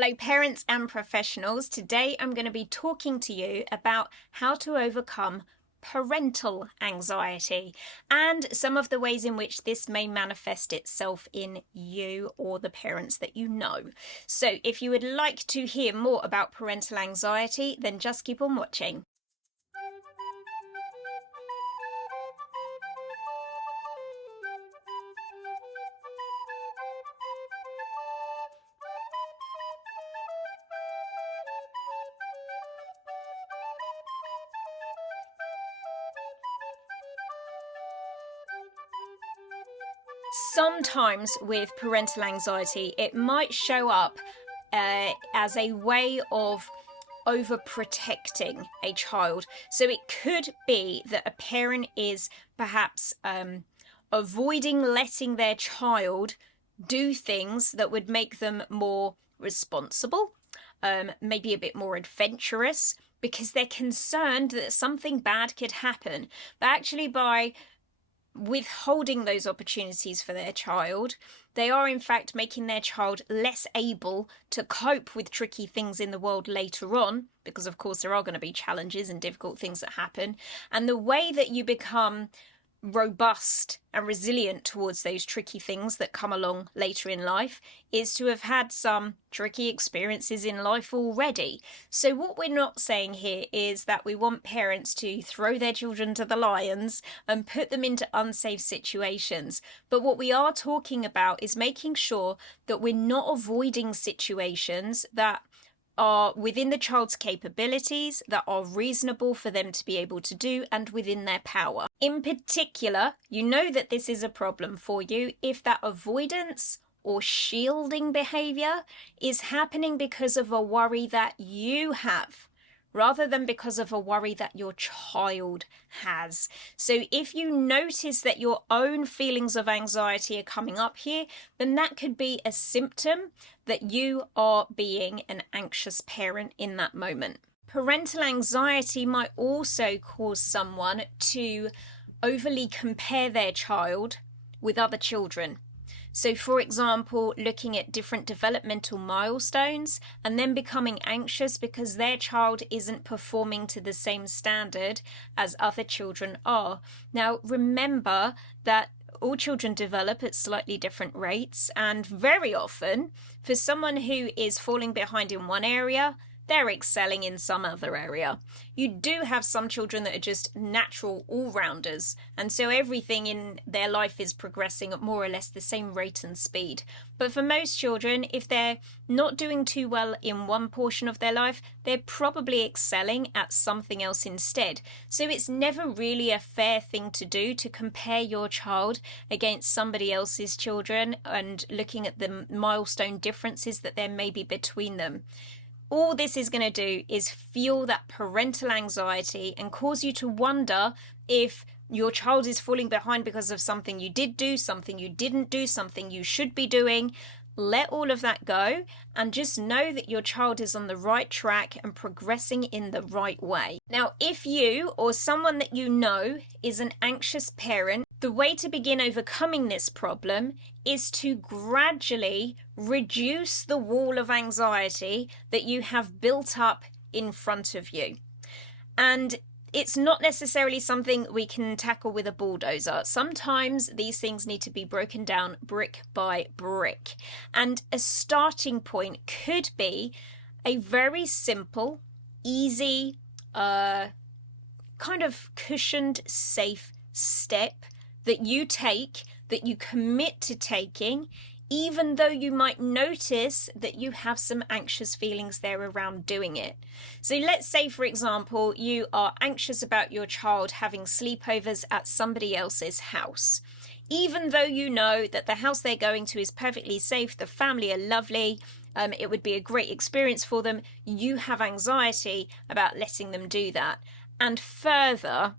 Hello parents and professionals. Today I'm going to be talking to you about how to overcome parental anxiety and some of the ways in which this may manifest itself in you or the parents that you know. So if you would like to hear more about parental anxiety, then just keep on watching. Sometimes with parental anxiety, it might show up as a way of overprotecting a child. So it could be that a parent is perhaps avoiding letting their child do things that would make them more responsible, maybe a bit more adventurous, because they're concerned that something bad could happen. But actually, by withholding those opportunities for their child, they are in fact making their child less able to cope with tricky things in the world later on, because of course there are going to be challenges and difficult things that happen. And the way that you become robust and resilient towards those tricky things that come along later in life is to have had some tricky experiences in life already. So what we're not saying here is that we want parents to throw their children to the lions and put them into unsafe situations. But what we are talking about is making sure that we're not avoiding situations that are within the child's capabilities, that are reasonable for them to be able to do and within their power. In particular, you know that this is a problem for you if that avoidance or shielding behavior is happening because of a worry that you have, rather than because of a worry that your child has. So if you notice that your own feelings of anxiety are coming up here, then that could be a symptom that you are being an anxious parent in that moment. Parental anxiety might also cause someone to overly compare their child with other children. So, for example, looking at different developmental milestones and then becoming anxious because their child isn't performing to the same standard as other children are. Now, remember that all children develop at slightly different rates, and very often, for someone who is falling behind in one area, they're excelling in some other area. You do have some children that are just natural all-rounders, and so everything in their life is progressing at more or less the same rate and speed. But for most children, if they're not doing too well in one portion of their life, they're probably excelling at something else instead. So it's never really a fair thing to do to compare your child against somebody else's children and looking at the milestone differences that there may be between them. All this is going to do is fuel that parental anxiety and cause you to wonder if your child is falling behind because of something you did do, something you didn't do, something you should be doing. Let all of that go and just know that your child is on the right track and progressing in the right way. Now, if you or someone that you know is an anxious parent, the way to begin overcoming this problem is to gradually reduce the wall of anxiety that you have built up in front of you. And it's not necessarily something we can tackle with a bulldozer. Sometimes these things need to be broken down brick by brick. And a starting point could be a very simple, easy, kind of cushioned, safe step that you take, that you commit to taking, even though you might notice that you have some anxious feelings there around doing it. So let's say, for example, you are anxious about your child having sleepovers at somebody else's house. Even though you know that the house they're going to is perfectly safe, the family are lovely, it would be a great experience for them, you have anxiety about letting them do that. And further,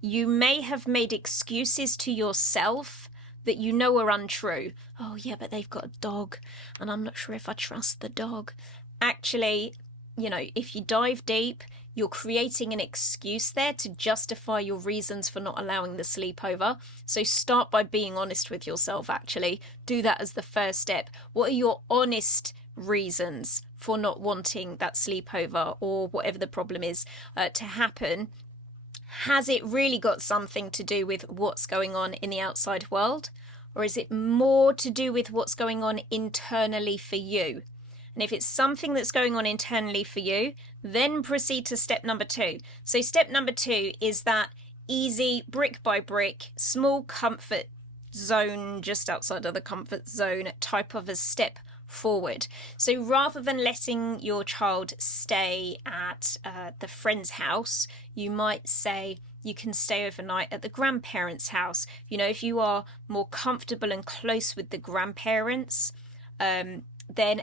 you may have made excuses to yourself that you know are untrue. Oh yeah, but they've got a dog and I'm not sure if I trust the dog. Actually, if you dive deep, you're creating an excuse there to justify your reasons for not allowing the sleepover. So start by being honest with yourself, actually. Do that as the first step. What are your honest reasons for not wanting that sleepover or whatever the problem is to happen, has it really got something to do with what's going on in the outside world? Or is it more to do with what's going on internally for you? And if it's something that's going on internally for you, then proceed to step number 2. So step number 2 is that easy, brick by brick, small comfort zone, just outside of the comfort zone type of a step forward. So rather than letting your child stay at the friend's house, you might say you can stay overnight at the grandparents' house. You know, if you are more comfortable and close with the grandparents, then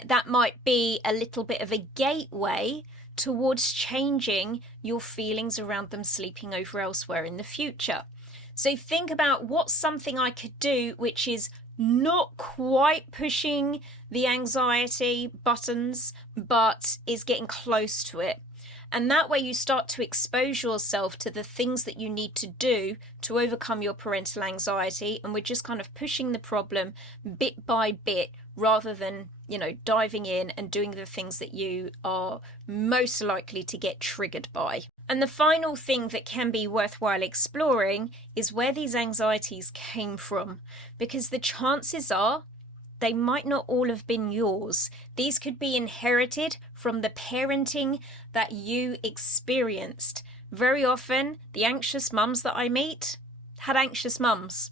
that might be a little bit of a gateway towards changing your feelings around them sleeping over elsewhere in the future. So think about what's something I could do which is not quite pushing the anxiety buttons, but is getting close to it. And that way you start to expose yourself to the things that you need to do to overcome your parental anxiety. And we're just kind of pushing the problem bit by bit rather than, diving in and doing the things that you are most likely to get triggered by. And the final thing that can be worthwhile exploring is where these anxieties came from, because the chances are they might not all have been yours. These could be inherited from the parenting that you experienced. Very often, the anxious mums that I meet had anxious mums.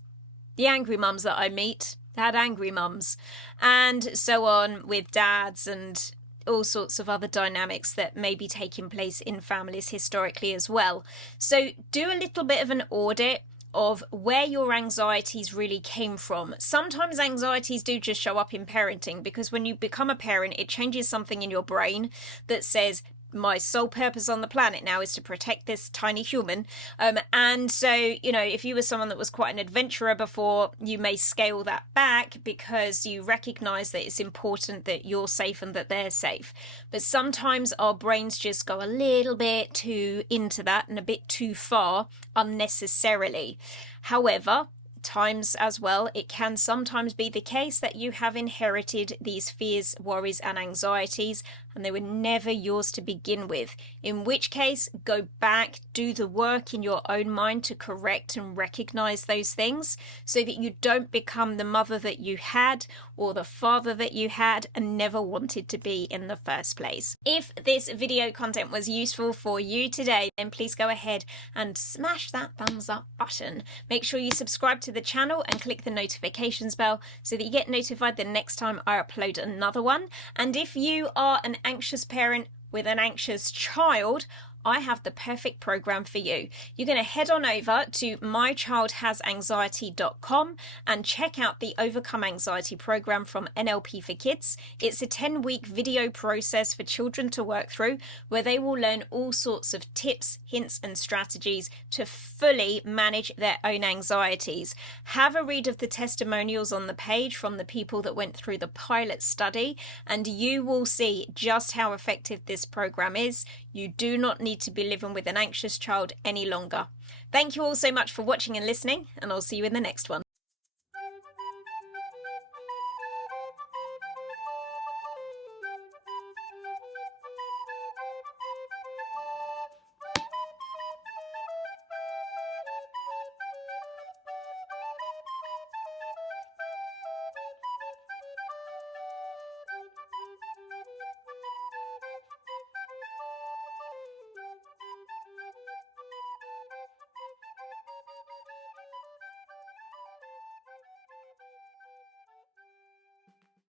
The angry mums that I meet had angry mums. And so on with dads and all sorts of other dynamics that may be taking place in families historically as well. So do a little bit of an audit of where your anxieties really came from. Sometimes anxieties do just show up in parenting, because when you become a parent, it changes something in your brain that says, my sole purpose on the planet now is to protect this tiny human. And so, if you were someone that was quite an adventurer before, you may scale that back because you recognize that it's important that you're safe and that they're safe. But sometimes our brains just go a little bit too into that and a bit too far unnecessarily. However, times as well, it can sometimes be the case that you have inherited these fears, worries, and anxieties, and they were never yours to begin with. In which case, go back, do the work in your own mind to correct and recognize those things so that you don't become the mother that you had or the father that you had and never wanted to be in the first place. If this video content was useful for you today, then please go ahead and smash that thumbs up button. Make sure you subscribe to the channel and click the notifications bell so that you get notified the next time I upload another one. And if you are an anxious parent with an anxious child, I have the perfect program for you. You're going to head on over to mychildhasanxiety.com and check out the Overcome Anxiety program from NLP for Kids. It's a 10-week video process for children to work through where they will learn all sorts of tips, hints, and strategies to fully manage their own anxieties. Have a read of the testimonials on the page from the people that went through the pilot study, and you will see just how effective this program is. You do not need to be living with an anxious child any longer. Thank you all so much for watching and listening, and I'll see you in the next one.